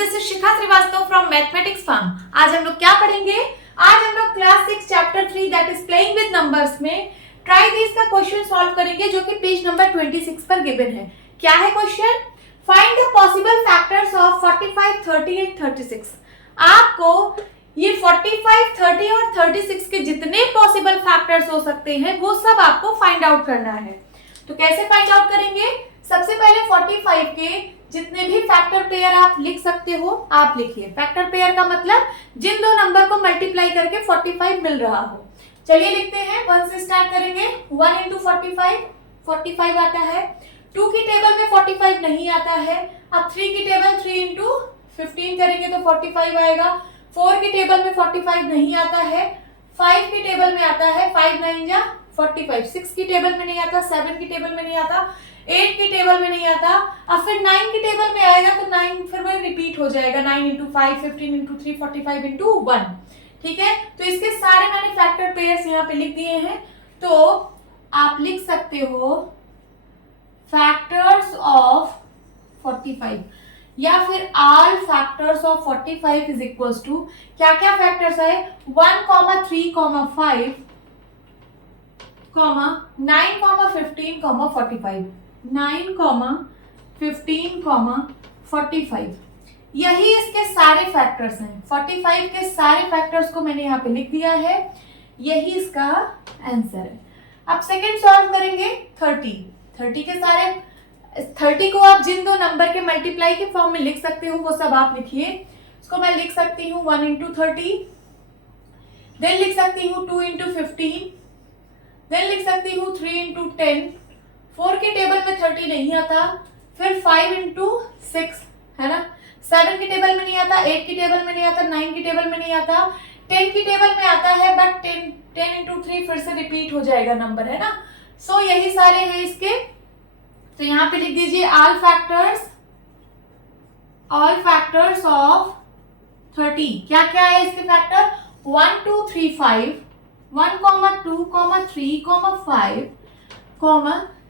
This is Shikha Srivastava from mathematics farm. आज हम लोग क्या पढ़ेंगे? आज हम लोग class 6 chapter 3 that is playing with numbers में ट्राई दिस का क्वेश्चन सॉल्व करेंगे जो कि पेज नंबर 26 पर गिवन है। क्या है question? Find the possible factors of 45, 30 and 36। आपको ये 45, 30 और 36 के जितने पॉसिबल फैक्टर्स हो सकते हैं वो सब आपको फाइंड आउट करना है। तो कैसे फाइंड आउट करेंगे? सबसे पहले 45 के जितने भी फैक्टर पेयर आप लिख सकते हो आप लिखिए। फैक्टर पेयर का मतलब जिन दो नंबर को मल्टीप्लाई करके 45 मिल रहा हो। चलिए लिखते हैं, 1 से स्टार्ट करेंगे। 1 इंटू 45 आता है। 2 की टेबल में 45 नहीं आता है। अब 3 की टेबल 3 इंटू 15 करेंगे तो 45 आएगा। 4 की टेबल में 45 नहीं आता है। 5 की टेबल में आता है, 5 9 जा 45। 6 की टेबल में नहीं आता, 7 की टेबल में नहीं आता, 8 की टेबल में नहीं आता। अब फिर 9 की टेबल में आएगा तो 9 फिर वही रिपीट हो जाएगा। 9 इंटू 5, 15 इंटू 3, 45 इंटू 1। ठीक है, तो इसके सारे मैंने फैक्टर पेयर्स यहाँ पे लिख दिए हैं। तो आप लिख सकते हो फैक्टर्स ऑफ 45 या फिर all factors of 45 is equals to क्या क्या फैक्टर्स है? 1, 3, 5, 9, 15, 45। 9, 15, 45 यही इसके सारे फैक्टर्स हैं। 45 के सारे फैक्टर्स को मैंने यहाँ पे लिख दिया है। यही इसका आंसर है। अब सेकंड सॉल्व करेंगे 30 के सारे 30 को आप जिन दो नंबर के मल्टीप्लाई के फॉर्म में लिख सकते हो वो सब आप लिखिए। इसको मैं लिख सकती हूँ 1 इंटू 30, देन लिख सकती हूँ 2 इंटू 15, देन लिख सकती हूँ 3 इंटू 10। 4 की टेबल में 30 नहीं आता, फिर 5 इंटू 6 है ना। 7 की टेबल में नहीं आता, 8 की टेबल में नहीं आता, 9 की टेबल में नहीं आता, 10 की टेबल में आता है बट 10 इंटू 3 फिर से रिपीट हो जाएगा नंबर, है ना। सो यही सारे हैं इसके। तो यहाँ पे लिख दीजिए ऑल फैक्टर्स ऑफ 30। क्या क्या है इसके factor? 1 2 3 5, 1, 2, 3, 5,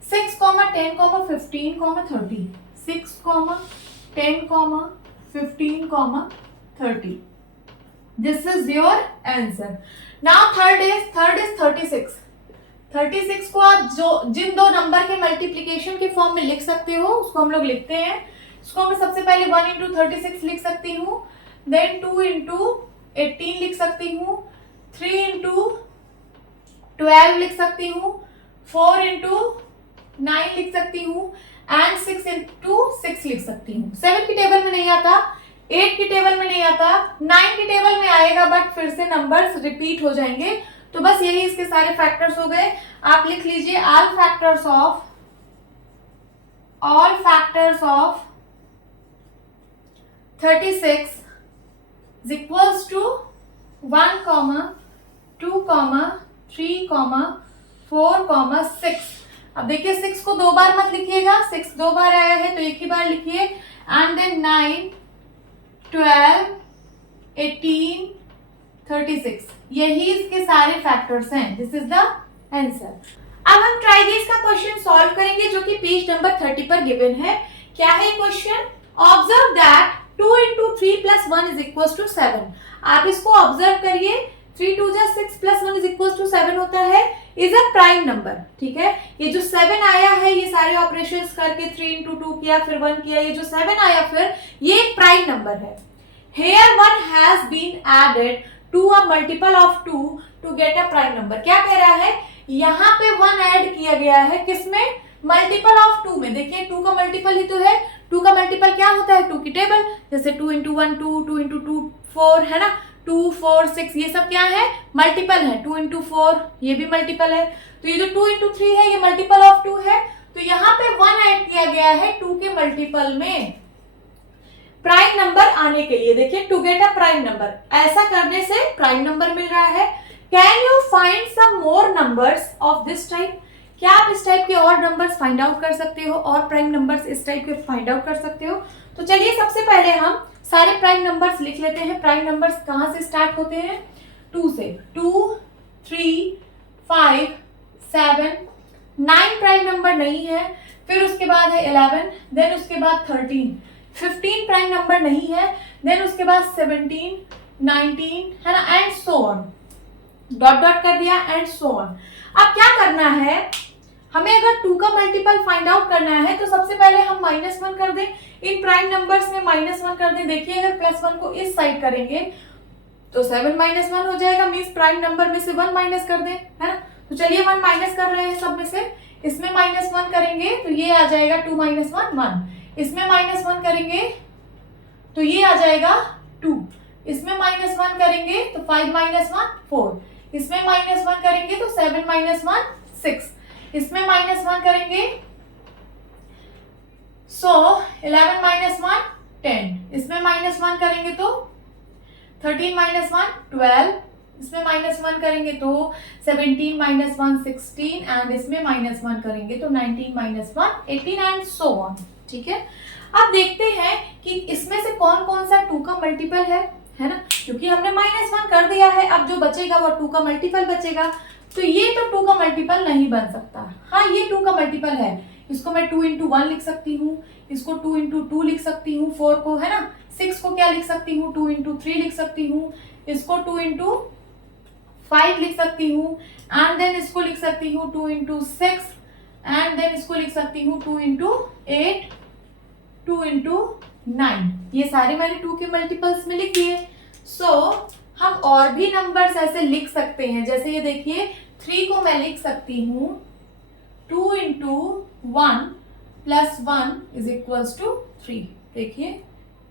6, 10, 15, 30। 6, 10, 15, 30. This is your answer. Now third is 36. 36 को आप जो जिन दो नंबर के मल्टीप्लिकेशन के फॉर्म में लिख सकते हो उसको हम लोग लिखते हैं। इसको मैं सबसे पहले 1 इंटू 36 लिख सकती हूँ, देन 2 इंटू 18 लिख सकती हूँ, 3 इंटू 12 लिख सकती हूँ, 4 इंटू 9 लिख सकती हूँ एंड 6 इंटू 6 लिख सकती हूँ। 7 की टेबल में नहीं आता, 8 की टेबल में नहीं आता, 9 की टेबल में आएगा बट फिर से नंबर्स रिपीट हो जाएंगे। तो बस यही इसके सारे फैक्टर्स हो गए। आप लिख लीजिए all factors of 36 is equals to 1, 2, 3, 4, 6। अब देखिए 6 को 2 बार मत लिखिएगा, 6 2 बार आया है तो एक ही बार लिखिए। एंड देन 9, 12, 18, 36 यही इसके सारे फैक्टर्स हैं। This is the answer. अब हम ट्राई दिस का क्वेश्चन सॉल्व करेंगे जो कि पेज नंबर 30 पर गिवन है। क्या है question? Observe that 2 into 3 plus 1 is equal to 7। आप इसको ऑब्जर्व करिए। 3 2 जा 6 प्लस 1 इज इक्वल टू 7 होता है, इज अ प्राइम नंबर। ठीक है, ये जो 7 आया है ये सारे ऑपरेशंस करके 3 इंटू 2 किया फिर 1 किया, ये जो 7 आया फिर ये एक प्राइम नंबर है। Here 1 has been added to a multiple of 2 to get a prime number। क्या कह रहा है? यहाँ पे 1 ऐड किया गया है किसमें? मल्टीपल ऑफ 2 में। देखिए 2 का मल्टीपल ही तो है। 2 का मल्टीपल क्या होता है? 2 की टेबल, जैसे 2 इंटू 1 2 इंटू 2 4 है ना। 2 4 6 ये सब क्या है? मल्टीपल है। 2 इंटू 4 ये भी मल्टीपल है। तो ये जो 2 इंटू 3 है ये मल्टीपल ऑफ 2 है। तो यहाँ पे 1 ऐड किया गया है 2 के मल्टीपल में प्राइम नंबर आने के लिए। देखिए to get a prime number, ऐसा करने से प्राइम नंबर मिल रहा है। Can you find some more numbers of this type? क्या आप इस टाइप के और नंबर्स फाइंड आउट कर सकते हो और प्राइम नंबर्स इस टाइप के फाइंड आउट कर सकते हो? तो चलिए सबसे पहले हम सारे प्राइम नंबर्स लिख लेते हैं। प्राइम नंबर्स कहाँ से स्टार्ट होते हैं? 2 से। 2 3 5 7 9 प्राइम नंबर नहीं है। फिर उसके बाद है 11, देन उसके बाद 13। 15 प्राइम नंबर नहीं है, देन उसके बाद 17, 19 है ना, and so on, dot dot कर दिया एंड सो ऑन। अब क्या करना है, हमें अगर 2 का मल्टीपल फाइंड आउट करना है तो सबसे पहले हम -1 कर दें, इन प्राइम नंबर्स में -1 कर दें। देखिए अगर +1 को इस साइड करेंगे तो 7 -1 हो जाएगा, मींस प्राइम नंबर में से 1 माइनस कर दें, है ना। तो चलिए 1 माइनस कर रहे हैं सब में से, इसमें -1 करेंगे तो ये आ जाएगा 2 - 1 1, इसमें -1 करेंगे तो ये आ जाएगा 2, इसमें -1 करेंगे तो 5 - 1 4, इसमें -1 करेंगे तो 7 - 1 6, इसमें -1 करेंगे सो 11 - 1 10, इसमें -1 करेंगे तो 13 - 1 12, इसमें -1 करेंगे तो 17 - 1 16, एंड इसमें -1 करेंगे तो 19 - 1 18 एंड सो ऑन। ठीक है, अब देखते हैं कि इसमें से कौन कौन सा 2 का मल्टीपल है ना, क्योंकि हमने -1 कर दिया है, अब जो बचेगा वो 2 का मल्टीपल बचेगा। तो ये तो 2 का मल्टीपल नहीं बन सकता। हाँ, ये 2 का मल्टीपल है, इसको मैं 2 × 1 लिख सकती हूँ, इसको 2 × 2 लिख सकती हूँ, 4 को, है ना, 6 को क्या लिख सकती हूँ, 2 × 3 लिख सकती हूँ, इसको 2 × 5 लिख सकती हूँ, एंड देन इसको लिख सकती हूँ 2 × 6, एंड देन इसको लिख सकती हूँ 2 × 8, 2 × 9। ये सारे मैंने 2 के मल्टीपल्स में लिख दिए। सो हम और भी नंबर्स ऐसे लिख सकते हैं, जैसे ये देखिए 3 को मैं लिख सकती हूँ 2 × 1 + 1 = 3। देखिए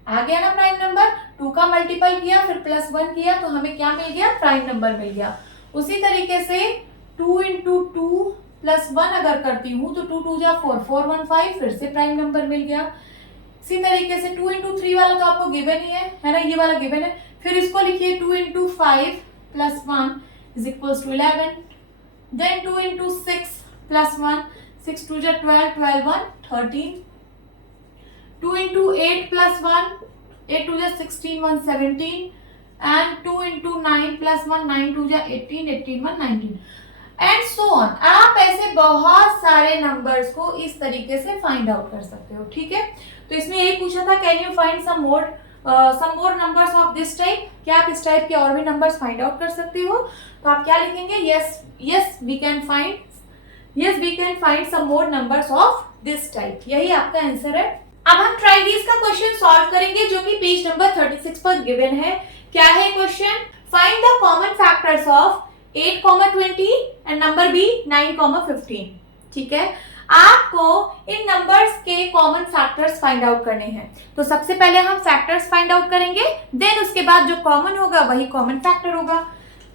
आ गया ना प्राइम नंबर, 2 का मल्टीपल किया फिर +1 किया तो हमें क्या मिल गया, प्राइम नंबर मिल गया। उसी तरीके से 2 × 2 + 1 अगर करती हूँ तो 2 × 2 = 4, 4 1 5, फिर से प्राइम नंबर मिल गया। इसी तरीके से 2 × 3 वाला तो आपको गिवन ही है ना, ये वाला गिवन है। फिर इसको लिखिए 2 × 5 + 1 = 11, then 2 × 6 + 1, 6 2 = 12, 12 1 13, 2 × 8 + 1, 8 2 = 16, 1 17, and 2 × 9 + 1, 9 2 = 18, 18 1 19, and so on. आप ऐसे बहुत सारे नंबर्स को इस तरीके से फाइंड आउट कर सकते हो। ठीक है, तो इसमें यही पूछा था, can you find some more numbers of this type, क्या आप इस टाइप के और भी नंबर्स फाइंड आउट कर सकते हो। तो आप क्या लिखेंगे, yes we can find some more numbers of this type, यही आपका आंसर है। अब हम ट्राई दिस का क्वेश्चन सॉल्व करेंगे जो कि पेज नंबर 36 पर गिवन है। क्या है question, find the common factors of 8, 20 and number B 9, 15। ठीक है, आपको इन नंबर्स के कॉमन फैक्टर्स फाइंड आउट करने हैं। तो सबसे पहले हम फैक्टर्स फाइंड आउट करेंगे, देन उसके बाद जो कॉमन होगा वही कॉमन फैक्टर होगा।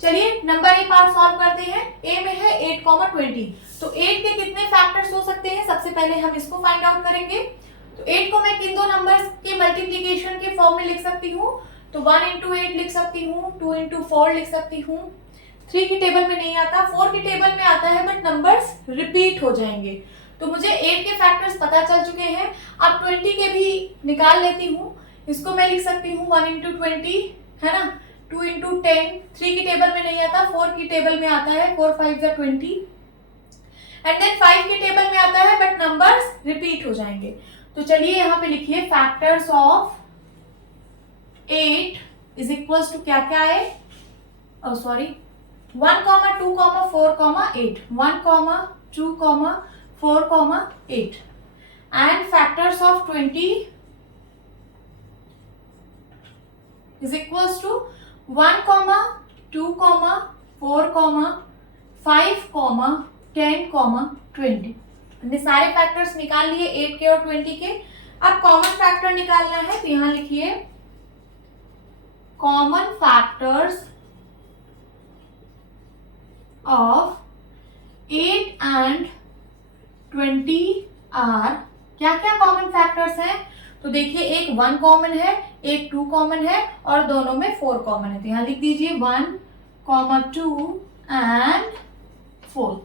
चलिए नंबर ए पार्ट सॉल्व करते हैं। ए में है 8, 20, तो 8 के कितने फैक्टर्स हो सकते हैं, सबसे पहले हम इसको फाइंड आउट करेंगे। तो 8 को मैं किन दो नंबर्स के मल्टीप्लिकेशन के फॉर्म में लिख सकती हूँ, तो 1 × 8 लिख सकती हूँ, 2 × 4 लिख सकती हूँ। 3 की टेबल में नहीं आता, 4 की टेबल में आता है, बट नंबर्स रिपीट हो जाएंगे। तो मुझे 8 के फैक्टर्स पता चल चुके हैं। अब 20 के भी निकाल लेती हूँ, इसको मैं लिख सकती हूँ 1 × 20, है ना, 2 × 10, 3 की टेबल में नहीं आता, 4 की टेबल में आता है, 4 5 = 20, एंड देन 5 की टेबल में आता है, बट नंबर्स रिपीट हो जाएंगे। तो चलिए यहाँ पे लिखिए फैक्टर्स ऑफ 8 = क्या क्या है, 1, 2, 4, 8, 1, 2, 4, 8, and factors of 20 = 1, 2, 4, 5, 10, 20। हमने सारे फैक्टर्स निकाल लिए 8 के और 20 के। अब कॉमन फैक्टर निकालना है, तो यहां लिखिए common factors of 8 and 20 are. क्या क्या कॉमन फैक्टर्स हैं, तो देखिए एक 1 कॉमन है, एक 2 कॉमन है, और दोनों में 4 कॉमन है। तो यहाँ लिख दीजिए 1, 2 and 4,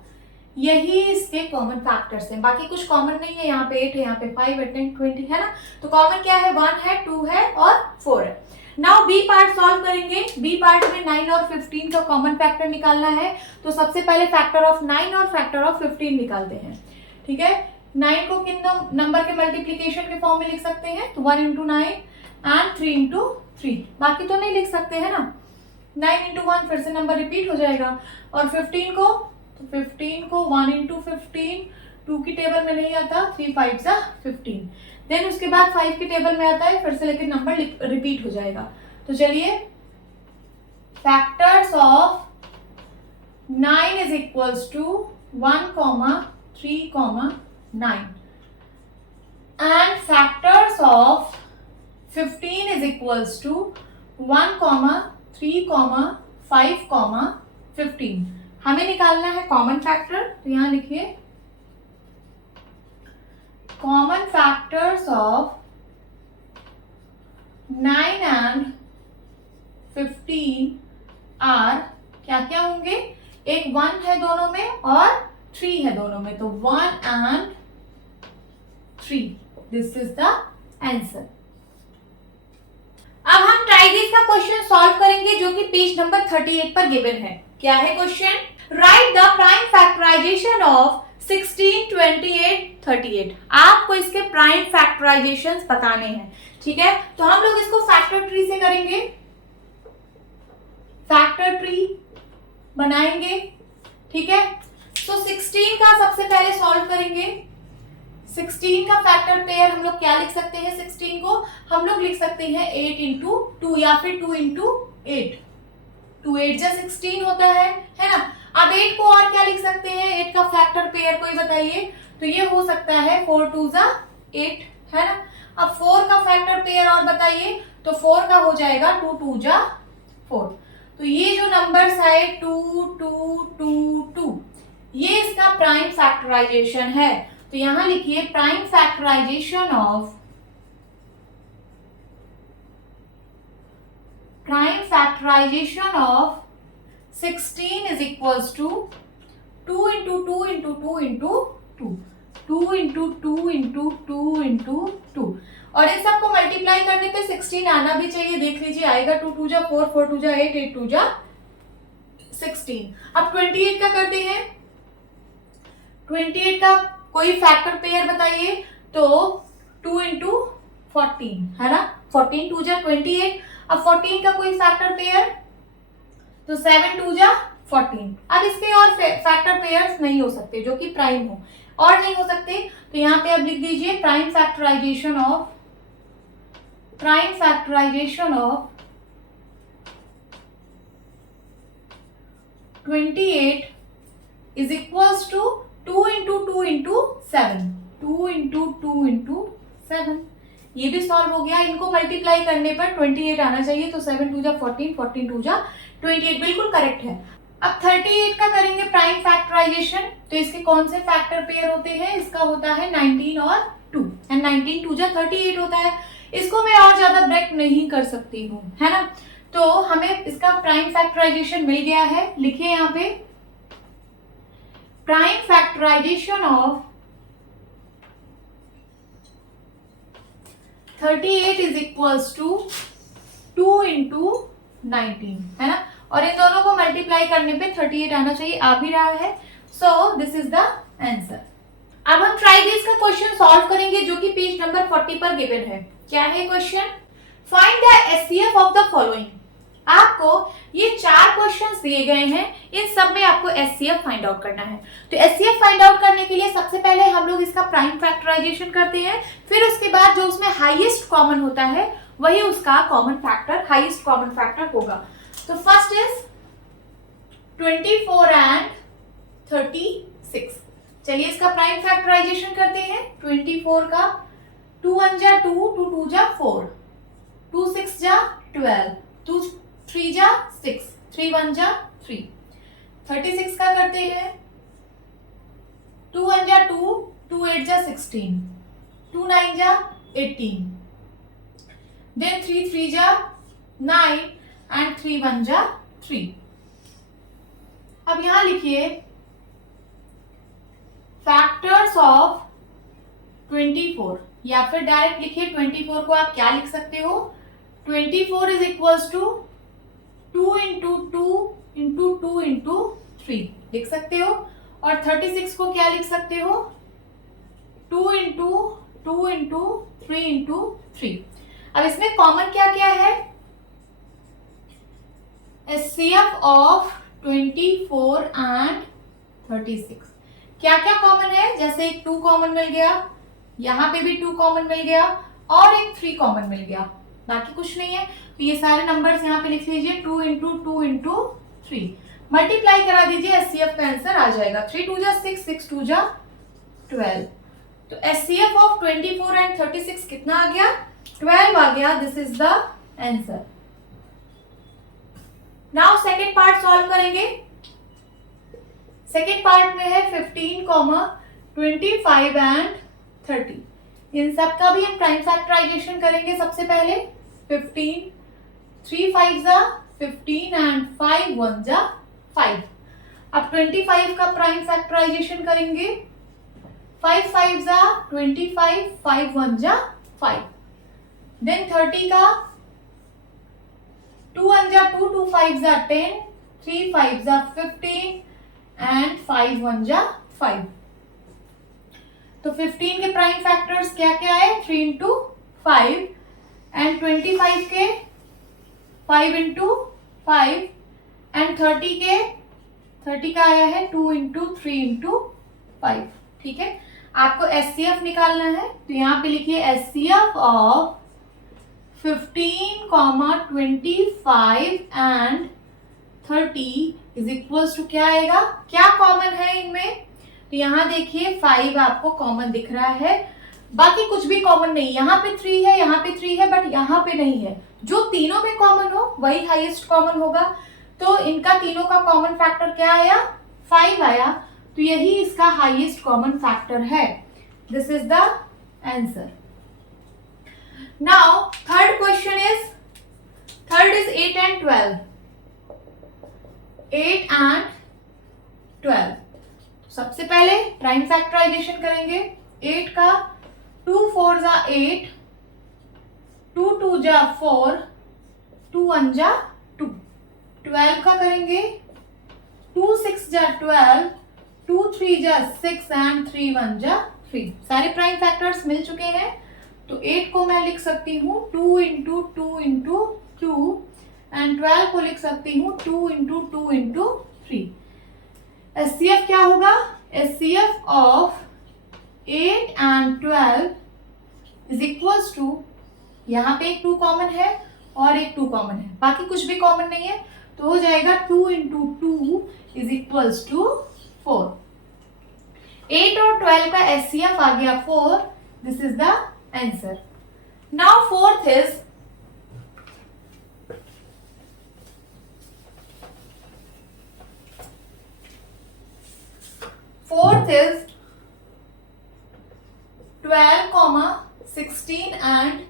यही इसके कॉमन फैक्टर्स हैं। बाकी कुछ कॉमन नहीं है, यहाँ पे 8 है, यहाँ पे 5 है, 10 20 है ना। तो कॉमन क्या है, 1 है, 2 है और 4 है। नाउ बी पार्ट सॉल्व करेंगे। बी पार्ट में 9 और 15 का कॉमन फैक्टर निकालना है। तो सबसे पहले फैक्टर ऑफ 9 और फैक्टर ऑफ 15 निकालते हैं। ठीक है, 9 को किन नंबर के मल्टीप्लीकेशन के फॉर्म में लिख सकते हैं? तो 1 इंटू 9 एंड 3 इंटू 3, बाकी तो नहीं लिख सकते हैं ना। 9 इंटू 1 फिर से नंबर रिपीट हो जाएगा। और 15 को, तो 15 को 1 इंटू 15, 2 की टेबल में नहीं आता, 3 5 जा 15। देन उसके बाद 5 की टेबल में आता है फिर से, लेकिन नंबर रिपीट हो जाएगा। तो चलिए, factors of 9 is equals to 1, 3, 9 and factors of 15 is equals to 1, 3, 5, 15। हमें निकालना है कॉमन फैक्टर, तो यहां लिखिए common factors of 9 and 15 are, क्या क्या होंगे? एक 1 है दोनों में और 3 है दोनों में, तो 1 and 3, this is the answer. अब हम ट्राइगीज का क्वेश्चन सॉल्व करेंगे जो कि पेज नंबर 38 पर गिवन है। क्या है question? Write the prime factorisation of 16, 28, 38। आपको इसके प्राइम फैक्टराइजेशंस बताने हैं, ठीक है? तो हम लोग इसको फैक्टर ट्री से करेंगे, फैक्टर ट्री बनाएंगे, ठीक है? तो 16 का सबसे पहले सॉल्व करेंगे। 16 का फैक्टर पेयर हम लोग क्या लिख सकते हैं? 16 को हम लोग लिख सकते हैं 8 इंटू 2 या फिर 2 इंटू 8। 2 8 जा 16 होता है ना? अब 8 को और क्या लिख सकते हैं? 8 का फैक्टर पेयर कोई बताइए? तो ये हो सकता है 4 2 जा 8, है ना? अब 4 का फैक्टर पेयर और बताइए, तो 4 का हो जाएगा 2 2 जा 4। तो ये जो नंबर्स है 2 2 2 2, ये इसका प्राइम फैक्टराइजेशन है। तो यहां लिखिए prime factorisation of 16 is equals to 2 into 2 into 2 into 2, 2 into 2 into 2 into 2, और इन सबको मल्टीप्लाई करने पे 16 आना भी चाहिए। देख लीजिए, आएगा 2 2 जा 4, 4 2 जा 8, 8 2 जा 16। अब 28 का करते हैं। 28 का कोई फैक्टर पेयर बताइए? तो 2 इंटू 14, है ना? 14 2 जा 28। अब 14 का कोई फैक्टर पेयर? तो 7 2 जा 14। अब इसके और फैक्टर पेयर्स नहीं हो सकते जो कि प्राइम हो, और नहीं हो सकते, तो यहां पे अब लिख दीजिए prime factorisation of 28 is equals to 2 into 2 into 7, 2 into 2 into 7। ये भी सॉल्व हो गया। इनको मल्टीप्लाई करने पर 28 आना चाहिए, तो 7 2 जा 14, 14 2 जा 28, बिल्कुल करेक्ट है। अब 38 का करेंगे प्राइम फैक्टराइजेशन, तो इसके कौन से फैक्टर पेयर होते हैं? इसका होता है 19 और 2, एंड 19 2 जा 38 होता है। इसको मैं और ज्यादा ब्रेक नहीं कर सकती हूँ, है ना? तो हमें इसका प्राइम फैक्टराइजेशन मिल गया है। लिखिए यहाँ पे prime factorisation of 38 is equals to 2 into 19, है ना? और इन दोनों को मल्टीप्लाई करने पे 38 आना चाहिए, आ भी रहा है। So this is the answer. अब हम ट्राइगीज का क्वेश्चन सॉल्व करेंगे जो कि पेज नंबर 40 पर गिवन है। क्या है question? Find the HCF of the following. आपको ये 4 क्वेश्चंस दिए गए हैं, इन सब में आपको एचसीएफ फाइंड आउट करना है। तो एचसीएफ फाइंड आउट करने के लिए सबसे पहले हम लोग इसका प्राइम फैक्टराइजेशन करते हैं, फिर उसके बाद जो उसमें हाईएस्ट कॉमन होता है वही उसका common factor, highest common factor होगा। तो फर्स्ट इज 24 एंड 36। चलिए इसका प्राइम फैक्टराइजेशन करते हैं। 24 का 2 1 जा 2, 2 2 जा 4, 2 6 जा 12, 2 3 जा 6, 3 1 जा 3। 36 का करते हैं। 2 1 जा 2, 2 8 जा 16, 2 9 जा 18, देन 3 3 जा 9 एंड 3 1 जा 3। अब यहां लिखिए फैक्टर्स ऑफ 24, या फिर डायरेक्ट लिखिए 24 को आप क्या लिख सकते हो? 24 is equals to 2 into 2 into 2 into 3 लिख सकते हो। और 36 को क्या लिख सकते हो? 2 इंटू 2 इंटू 3 इंटू 3। अब इसमें कॉमन क्या क्या है? HCF of 24 and 36। क्या क्या कॉमन है? जैसे एक 2 कॉमन मिल गया, यहाँ पे भी 2 कॉमन मिल गया और एक 3 कॉमन मिल गया, बाकी कुछ नहीं है। तो ये सारे नंबर्स यहाँ पे लिख लीजिए, 2 इंटू 2 इंटू 3, मल्टीप्लाई करा दीजिए, HCF का आंसर आ जाएगा। 3 2 जा 6, 6 2 जा 12। तो HCF ऑफ 24 एंड 36 कितना आ गया? 12 आ गया। This is the answer. Now second part solve करेंगे। सेकेंड पार्ट में है 15, 25 एंड 30। इन सब का भी हम प्राइम फैक्टराइजेशन करेंगे। सबसे पहले 15, 3 5 जा 15 एंड 5 1 जा 5। अब 25 का प्राइम फैक्टराइजेशन करेंगे। 5 5 जा 25, 5 1 जा 5। देन 30 का 2 1 जा 2, 2 5 जा 10, 3 5 जा 15 एंड 5 1 जा 5। तो 15 के प्राइम फैक्टर्स क्या क्या है? 3 इंटू 5 एंड 25 के 5 इंटू 5 एंड 30 का आया है 2 इंटू 3 इंटू 5। ठीक है, आपको HCF निकालना है। तो यहाँ पे लिखिए HCF of 15, 25 and 30 is equals to क्या आएगा? क्या कॉमन है इनमें? तो यहाँ देखिए 5 आपको कॉमन दिख रहा है, बाकी कुछ भी कॉमन नहीं। यहाँ पे 3 है, यहाँ पे 3 है, बट यहाँ पे नहीं है। जो तीनों में कॉमन हो वही हाईएस्ट कॉमन होगा। तो इनका तीनों का कॉमन फैक्टर क्या आया? 5 आया। तो यही इसका हाईएस्ट कॉमन फैक्टर है। This is the answer. Now third question is 8 and 12। 8 and 12। सबसे पहले प्राइम फैक्टराइजेशन करेंगे। 8 का 2 4 जा 8, 2 2 जा 4, 2 1 जा 2। 12 का करेंगे 2 6 जा 12, 2 3 जा 6 एंड 3 1 जा 3। सारे प्राइम फैक्टर्स मिल चुके हैं। तो 8 को मैं लिख सकती हूँ 2 इंटू 2 इंटू 2 एंड 12 को लिख सकती हूँ 2 इंटू 2 इंटू 3। HCF क्या होगा? HCF of 8 and 12 is equals to, यहाँ पे एक 2 कॉमन है और एक 2 कॉमन है, बाकी कुछ भी कॉमन नहीं है। तो हो जाएगा 2 इंटू 2 इज इक्वल्स टू 4। 8 और 12 का HCF आ गया 4। This is the answer. Now fourth is 12, 16 and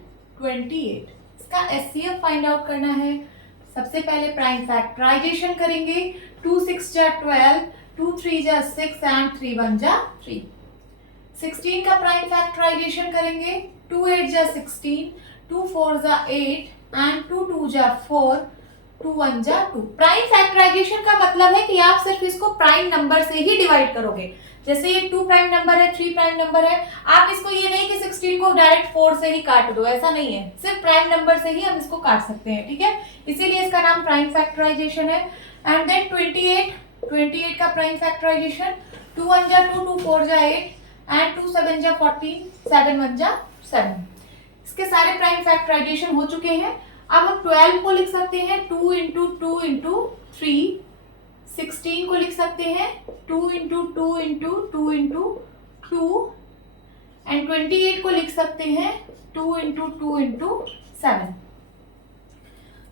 28। इसका HCF फाइंड आउट करना है। सबसे पहले प्राइम फैक्टराइजेशन करेंगे। 2 6 जा 12, 2 3 जा 6 एंड 3 1 जा 3। 16 का प्राइम फैक्टराइजेशन करेंगे। 2 8 जा 16, 2 4 जा 8 एंड 2 2 जा 4, 2 1 जा 2। प्राइम फैक्टराइजेशन का मतलब है कि आप सिर्फ इसको प्राइम नंबर से ही डिवाइड करोगे। जैसे ये 2 प्राइम नंबर है, 3 प्राइम नंबर है, आप इसको ये नहीं कि 16 को डायरेक्ट 4 से ही काट दो, ऐसा नहीं है। सिर्फ प्राइम नंबर से ही हम इसको काट सकते हैं। ठीक है, इसीलिए इसका नाम प्राइम फैक्टराइजेशन है। एंड देन 28 का प्राइम फैक्टराइजेशन। 2 1 जा 2, 2 4 जा 8 एंड 2 7 जा 14, 7 1 जा 7। इसके सारे प्राइम फैक्टराइजेशन हो चुके हैं। अब हम 12 को लिख सकते हैं 2 इंटू 2 इंटू 3। 16 को लिख सकते हैं 2 इंटू 2 इंटू 2 इंटू 2 एंड 28 को लिख सकते हैं 2 into 2 into 7।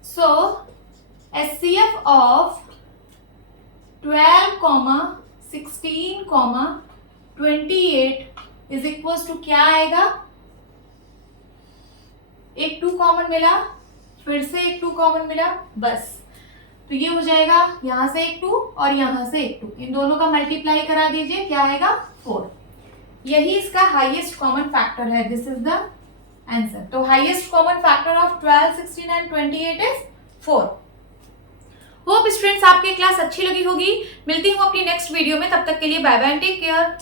So HCF of 12, 16, 28 is equals to क्या आएगा? एक 2 कॉमन मिला, फिर से एक 2 कॉमन मिला, बस। तो ये हो जाएगा यहां से एक 2 और यहां से एक 2, इन दोनों का मल्टीप्लाई करा दीजिए, क्या आएगा? 4। यही इसका हाईएस्ट कॉमन फैक्टर है। This is the answer. तो highest common factor of 12, 16 and 28 is 4। Hope students आपकी क्लास अच्छी लगी होगी। मिलती हूँ अपनी नेक्स्ट वीडियो में, तब तक के लिए bye bye and take care.